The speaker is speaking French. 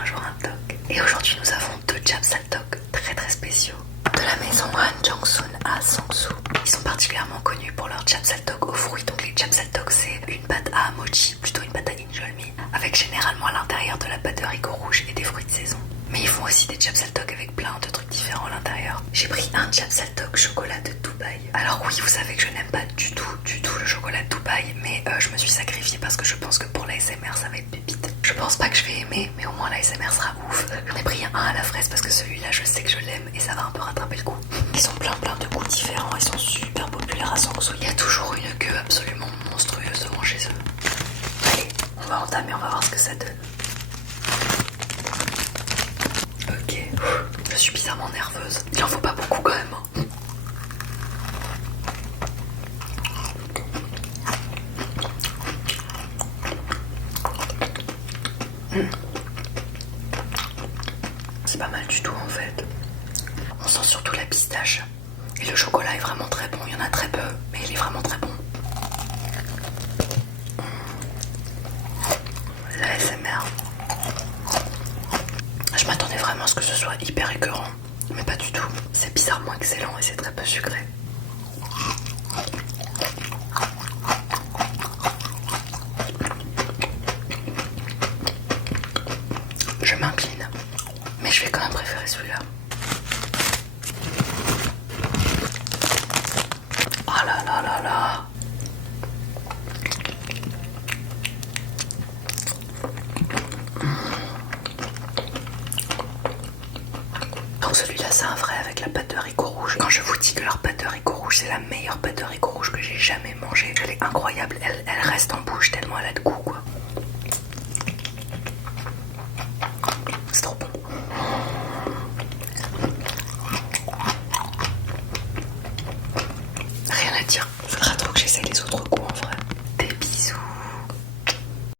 un jour un toc. Et aujourd'hui nous avons deux Japsaltok très très spéciaux de la maison Han Jong-sun à Sangsu. Ils sont particulièrement connus pour leur Japsaltok aux fruits. Donc les Japsaltok c'est une pâte à mochi, plutôt une pâte à injolmi, avec généralement à l'intérieur de la pâte de haricot rouge et des fruits de saison. Mais ils font aussi des Japsaltok avec plein de trucs différents à l'intérieur. J'ai pris un Japsaltok chocolat de Dubaï. Alors oui, vous savez que je n'aime pas du tout le chocolat de Dubaï, mais je me suis sacrifiée parce que je pense que pour l'ASMR ça va être pépite. Je pense pas que je vais aimer, mais au moins l'ASMR sera ouf. J'en ai pris un à la fraise parce que celui-là je sais que je l'aime et ça va un peu rattraper le goût. Ils ont plein de goûts différents, ils sont super populaires à Sangsu. Il y a toujours une queue absolument monstrueuse devant chez eux. Allez, on va entamer, on va voir ce que ça donne. Ok, je suis bizarrement nerveuse. Il en faut pas beaucoup quand même. C'est pas mal du tout en fait. On sent surtout la pistache. Et le chocolat est vraiment très bon. Il y en a très peu, mais il est vraiment très bon. L'ASMR. Je m'attendais vraiment à ce que ce soit hyper écœurant, mais pas du tout. C'est bizarrement excellent et c'est très peu sucré. Je m'incline, mais je vais quand même préférer celui-là. Oh là là là là. Donc celui-là c'est un vrai avec la pâte de haricot rouge. Quand je vous dis que leur pâte de haricot rouge c'est la meilleure pâte de haricot rouge que j'ai jamais mangée. Elle est incroyable, elle reste en bouche tellement elle a de goût quoi. C'est trop bon. Rien à dire, faudra trop que j'essaie les autres goûts en vrai.